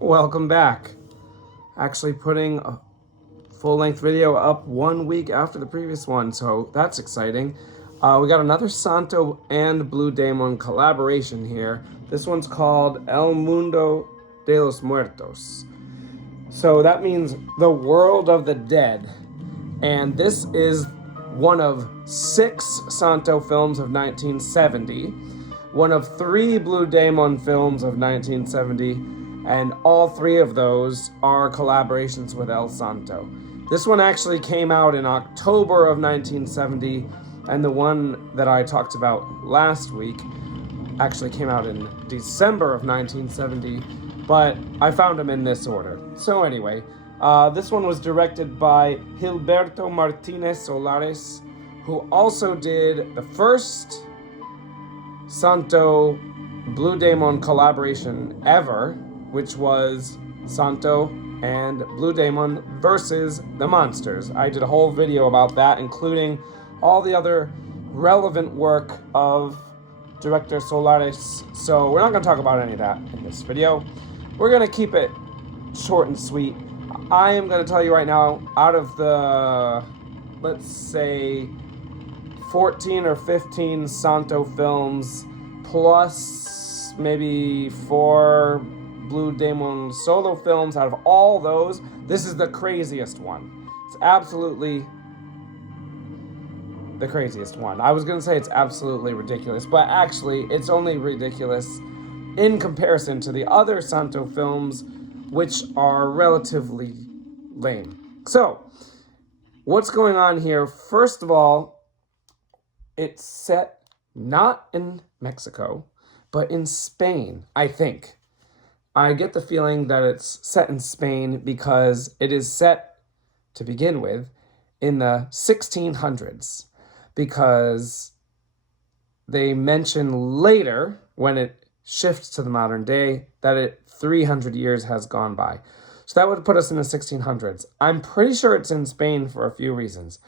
Welcome back. Actually putting a full-length video up 1 week after the previous one, so that's exciting. We got another Santo and Blue Demon collaboration here. This one's called El Mundo de los Muertos. So that means the world of the dead. And this is one of 6 Santo films of 1970, one of 3 Blue Demon films of 1970, and all 3 of those are collaborations with El Santo. This one actually came out in October of 1970, and the one that I talked about last week actually came out in December of 1970, but I found them in this order. So anyway, this one was directed by Gilberto Martinez Solares, who also did the first Santo Blue Demon collaboration ever, which was Santo and Blue Demon versus the monsters. I did a whole video about that, including all the other relevant work of director Solares. So we're not going to talk about any of that in this video. We're going to keep it short and sweet. I am going to tell you right now, out of the, let's say, 14 or 15 Santo films, plus maybe 4 Blue Demon solo films, out of all those, this is the craziest one. It's absolutely the craziest one. I was going to say it's absolutely ridiculous, but actually it's only ridiculous in comparison to the other Santo films, which are relatively lame. So, what's going on here? First of all, it's set not in Mexico, but in Spain, I think. I get the feeling that it's set in Spain because it is set, to begin with, in the 1600s. Because they mention later, when it shifts to the modern day, that 300 years has gone by. So that would put us in the 1600s. I'm pretty sure it's in Spain for a few reasons.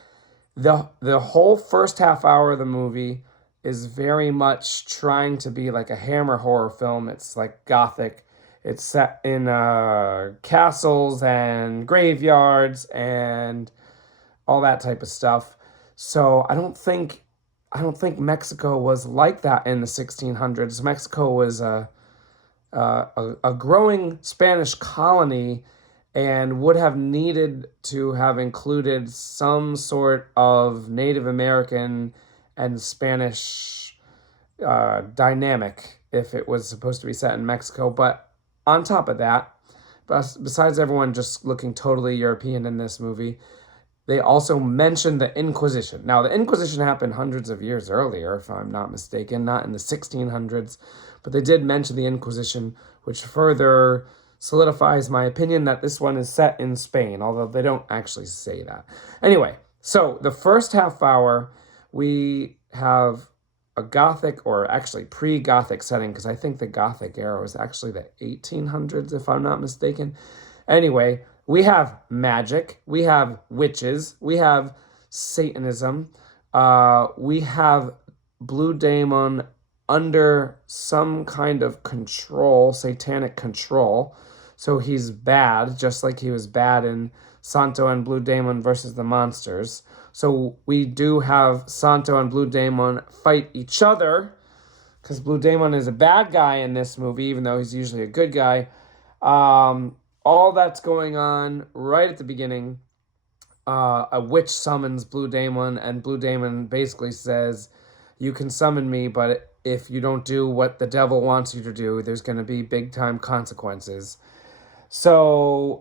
The whole first half hour of the movie is very much trying to be like a Hammer horror film. It's like gothic. It's set in castles and graveyards and all that type of stuff. So I don't think Mexico was like that in the 1600s. Mexico was a growing Spanish colony and would have needed to have included some sort of Native American and Spanish dynamic if it was supposed to be set in Mexico. But on top of that, besides everyone just looking totally European in this movie, they also mentioned the Inquisition. Now, the Inquisition happened hundreds of years earlier, if I'm not mistaken, not in the 1600s, but they did mention the Inquisition, which further solidifies my opinion that this one is set in Spain, although they don't actually say that. Anyway, so the first half hour, we have a Gothic, or actually pre-Gothic setting, because I think the Gothic era was actually the 1800s, if I'm not mistaken. Anyway, we have magic, we have witches, we have Satanism, we have Blue Demon under some kind of control, satanic control. So he's bad, just like he was bad in Santo and Blue Demon versus the monsters. So we do have Santo and Blue Demon fight each other, because Blue Demon is a bad guy in this movie, even though he's usually a good guy. All that's going on right at the beginning. A witch summons Blue Demon, and Blue Demon basically says, you can summon me, but if you don't do what the devil wants you to do, there's going to be big-time consequences. So,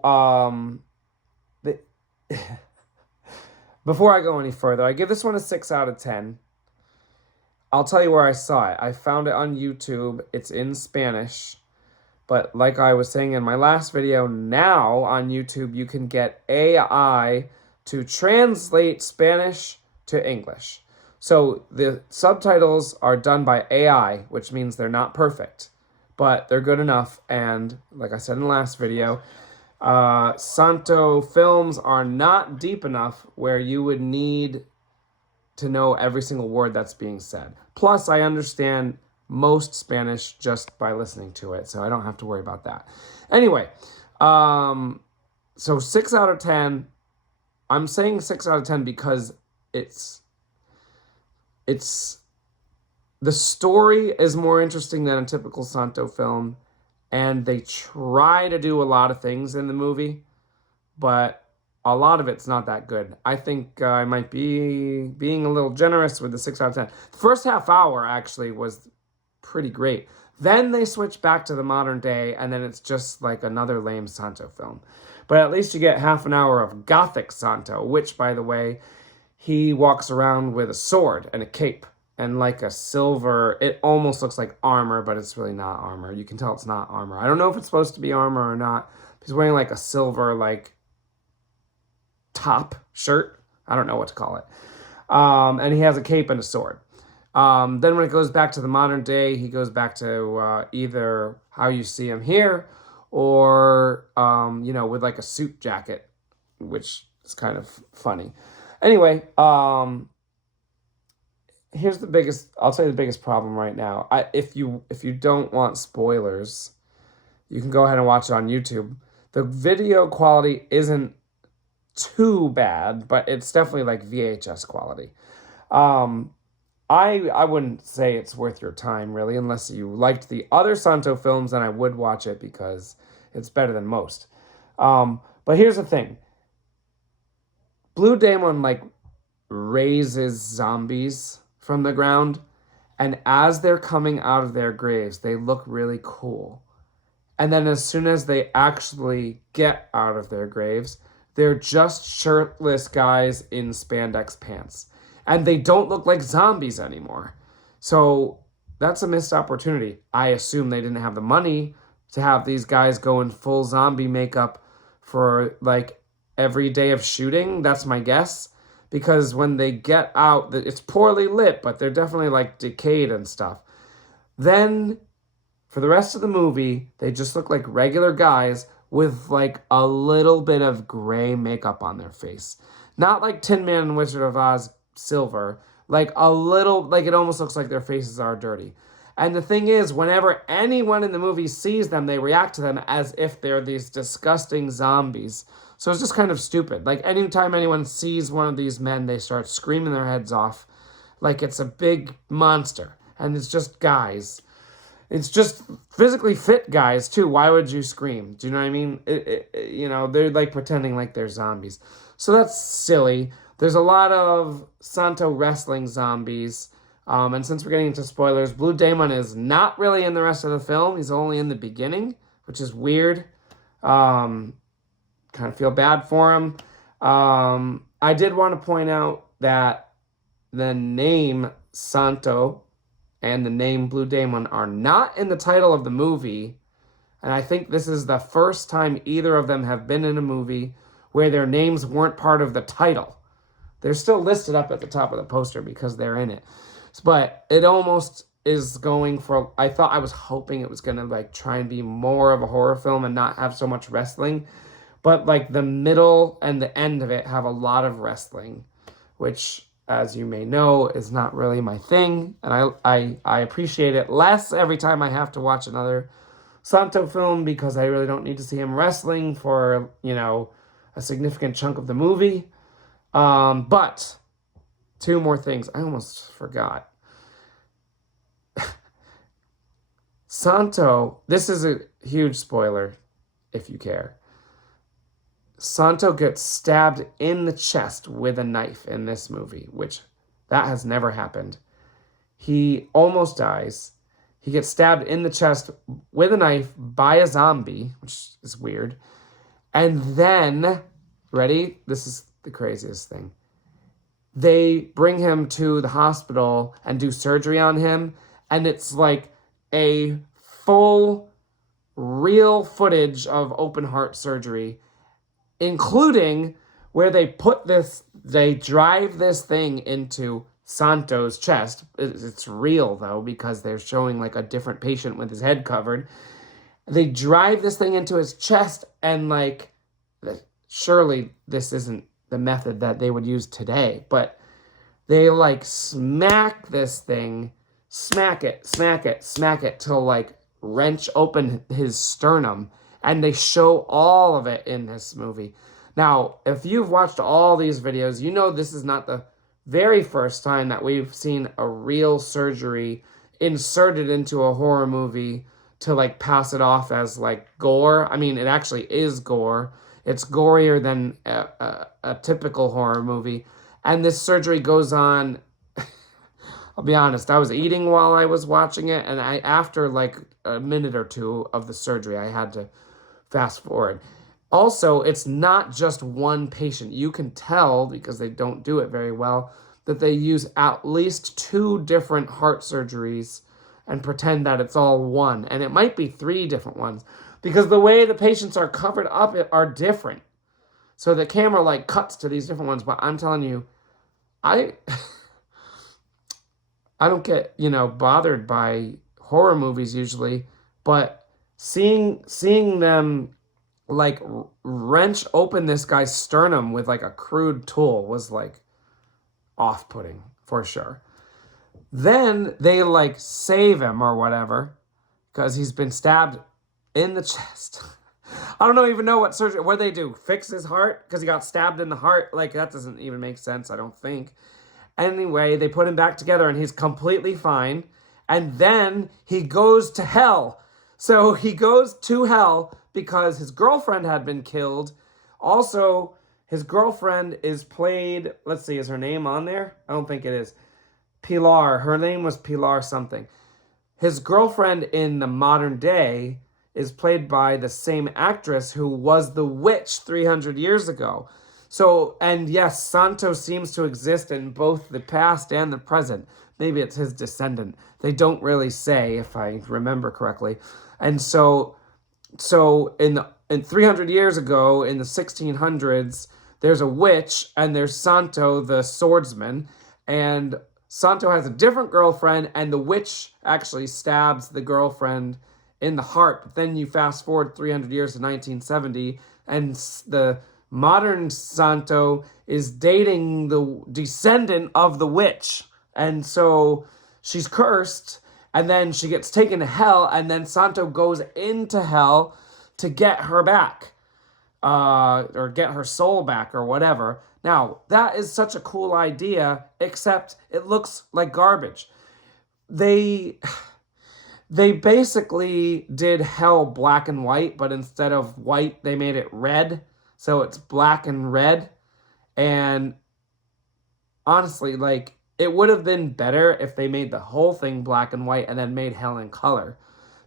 before I go any further, I give this one a 6 out of 10. I'll tell you where I saw it. I found it on YouTube. It's in Spanish. But like I was saying in my last video, now on YouTube, you can get AI to translate Spanish to English. So the subtitles are done by AI, which means they're not perfect, but they're good enough. And like I said in the last video, Santo films are not deep enough where you would need to know every single word that's being said. Plus, I understand most Spanish just by listening to it, so I don't have to worry about that. Anyway, so 6 out of 10. I'm saying 6 out of 10 because it's the story is more interesting than a typical Santo film, and they try to do a lot of things in the movie, but a lot of it's not that good. I think I might be being a little generous with the 6 out of 10. The first half hour actually was pretty great. Then they switch back to the modern day, and then it's just like another lame Santo film. But at least you get half an hour of Gothic Santo, which, by the way, he walks around with a sword and a cape and like a silver, it almost looks like armor, but it's really not armor. You can tell it's not armor. I don't know if it's supposed to be armor or not. He's wearing like a silver, like, top shirt. I don't know what to call it. And he has a cape and a sword. Then when it goes back to the modern day, he goes back to either how you see him here or, with like a suit jacket, which is kind of funny. Anyway, here's the biggest, I'll tell you the biggest problem right now. If you don't want spoilers, you can go ahead and watch it on YouTube. The video quality isn't too bad, but it's definitely like VHS quality. I wouldn't say it's worth your time, really, unless you liked the other Santo films, then I would watch it because it's better than most. But here's the thing. Blue Demon, like, raises zombies from the ground, and as they're coming out of their graves, they look really cool. And then as soon as they actually get out of their graves, they're just shirtless guys in spandex pants. And they don't look like zombies anymore. So that's a missed opportunity. I assume they didn't have the money to have these guys go in full zombie makeup for like every day of shooting. That's my guess. Because when they get out, it's poorly lit, but they're definitely like decayed and stuff. Then for the rest of the movie, they just look like regular guys with like a little bit of gray makeup on their face. Not like Tin Man and Wizard of Oz silver, like a little, like it almost looks like their faces are dirty. And the thing is, whenever anyone in the movie sees them, they react to them as if they're these disgusting zombies. So it's just kind of stupid. Like anytime anyone sees one of these men, they start screaming their heads off like it's a big monster. And it's just guys. It's just physically fit guys, too. Why would you scream? Do you know what I mean? They're like pretending like they're zombies. So that's silly. There's a lot of Santo wrestling zombies. And since we're getting into spoilers, Blue Demon is not really in the rest of the film. He's only in the beginning, which is weird. Kind of feel bad for him. I did want to point out that the name Santo and the name Blue Demon are not in the title of the movie. And I think this is the first time either of them have been in a movie where their names weren't part of the title. They're still listed up at the top of the poster because they're in it. But it almost is going for, I was hoping it was going to like try and be more of a horror film and not have so much wrestling. But like the middle and the end of it have a lot of wrestling, which, as you may know, is not really my thing. And I appreciate it less every time I have to watch another Santo film because I really don't need to see him wrestling for, a significant chunk of the movie. But two more things. I almost forgot. Santo, this is a huge spoiler if you care. Santo gets stabbed in the chest with a knife in this movie, which that has never happened. He almost dies. He gets stabbed in the chest with a knife by a zombie, which is weird. And then, ready? This is the craziest thing. They bring him to the hospital and do surgery on him, and it's like a full, real footage of open heart surgery, including where they drive this thing into Santo's chest. It's real, though, because they're showing like a different patient with his head covered. They drive this thing into his chest, and like, surely this isn't the method that they would use today, but they like smack this thing smack it, smack it, smack it till like wrench open his sternum. And they show all of it in this movie. Now, if you've watched all these videos, you know this is not the very first time that we've seen a real surgery inserted into a horror movie to like pass it off as like gore. I mean, it actually is gore. It's gorier than a typical horror movie. And this surgery goes on. I'll be honest, I was eating while I was watching it, and after like a minute or two of the surgery, I had to fast forward. Also, it's not just one patient. You can tell, because they don't do it very well, that they use at least 2 different heart surgeries and pretend that it's all one. And it might be 3 different ones, because the way the patients are covered up are different. So the camera like cuts to these different ones, but I'm telling you, I don't get, bothered by horror movies usually, but seeing them like wrench open this guy's sternum with like a crude tool was like off-putting for sure. Then they like save him or whatever because he's been stabbed in the chest. I don't even know what surgery, what they do, fix his heart because he got stabbed in the heart. Like that doesn't even make sense, I don't think. Anyway, they put him back together and he's completely fine. And then he goes to hell. So he goes to hell because his girlfriend had been killed. Also, his girlfriend is played, let's see, is her name on there? I don't think it is. Pilar. Her name was Pilar something. His girlfriend in the modern day is played by the same actress who was the witch 300 years ago. So, and yes, Santo seems to exist in both the past and the present. Maybe it's his descendant. They don't really say, if I remember correctly. And so in 300 years ago, in the 1600s, there's a witch and there's Santo, the swordsman. And Santo has a different girlfriend, and the witch actually stabs the girlfriend in the heart. But then you fast forward 300 years to 1970, and the modern Santo is dating the descendant of the witch. And so she's cursed, and then she gets taken to hell, and then Santo goes into hell to get her back, or get her soul back, or whatever. Now, that is such a cool idea, except it looks like garbage. They basically did hell black and white, but instead of white, they made it red. So it's black and red. And honestly, like, it would have been better if they made the whole thing black and white and then made hell in color.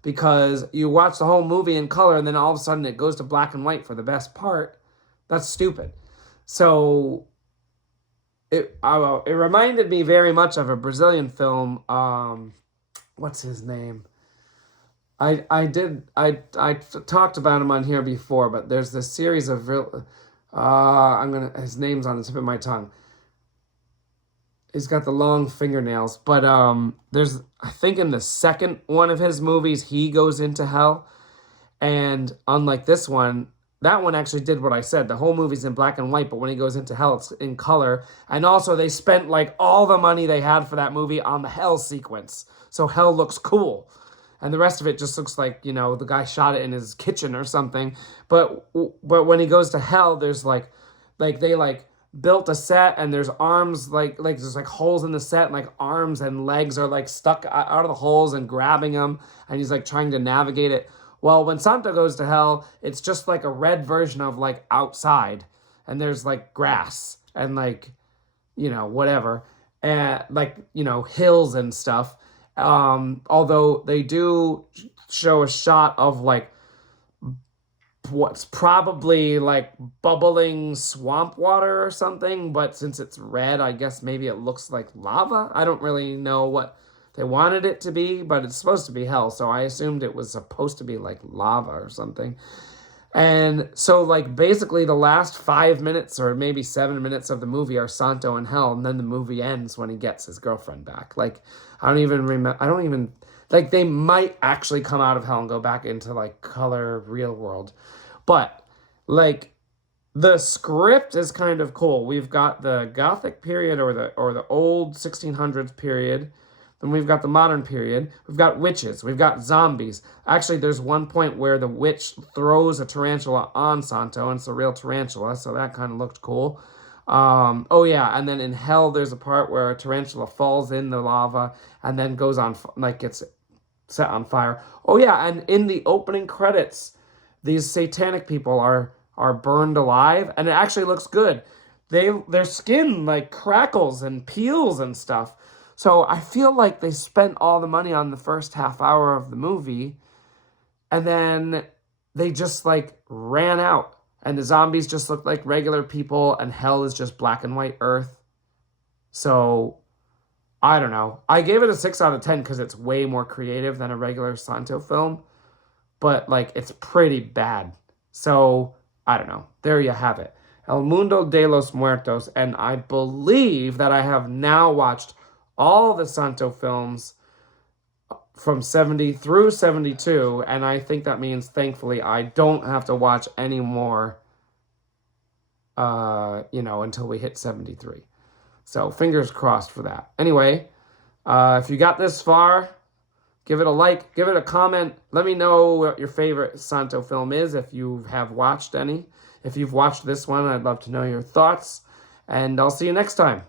Because you watch the whole movie in color and then all of a sudden it goes to black and white for the best part. That's stupid. So it reminded me very much of a Brazilian film. What's his name? I talked about him on here before, but there's this series of his name's on the tip of my tongue. He's got the long fingernails, but there's, I think in the second one of his movies, he goes into hell. And unlike this one, that one actually did what I said. The whole movie's in black and white, but when he goes into hell, it's in color. And also they spent like all the money they had for that movie on the hell sequence. So hell looks cool. And the rest of it just looks like, the guy shot it in his kitchen or something. But when he goes to hell, there's like they like built a set, and there's arms, like there's like holes in the set, and like arms and legs are like stuck out of the holes and grabbing him, and he's like trying to navigate it. Well, when Santo goes to hell, it's just like a red version of like outside, and there's like grass and like, whatever, and like, hills and stuff. Although they do show a shot of like what's probably like bubbling swamp water or something, but since it's red, I guess maybe it looks like lava. I don't really know what they wanted it to be, but it's supposed to be hell, so I assumed it was supposed to be like lava or something. And so like basically the last 5 minutes or maybe 7 minutes of the movie are Santo in hell, and then the movie ends when he gets his girlfriend back. Like like they might actually come out of hell and go back into like color real world. But like the script is kind of cool. We've got the Gothic period or the old 1600s period. Then we've got the modern period. We've got witches. We've got zombies. Actually, there's one point where the witch throws a tarantula on Santo, and it's a real tarantula, so that kind of looked cool. Oh yeah, and then in hell, there's a part where a tarantula falls in the lava and then goes on, like, gets set on fire. Oh yeah, and in the opening credits, these satanic people are burned alive, and it actually looks good. Their skin like crackles and peels and stuff. So I feel like they spent all the money on the first half hour of the movie, and then they just like ran out. And the zombies just look like regular people, and hell is just black and white earth. So, I don't know. I gave it a 6 out of 10 because it's way more creative than a regular Santo film. But, like, it's pretty bad. So, I don't know. There you have it. El Mundo de los Muertos. And I believe that I have now watched all the Santo films from 70 through 72, and I think that means, thankfully, I don't have to watch any more, until we hit 73. So, fingers crossed for that. Anyway, if you got this far, give it a like, give it a comment. Let me know what your favorite Santo film is, if you have watched any. If you've watched this one, I'd love to know your thoughts, and I'll see you next time.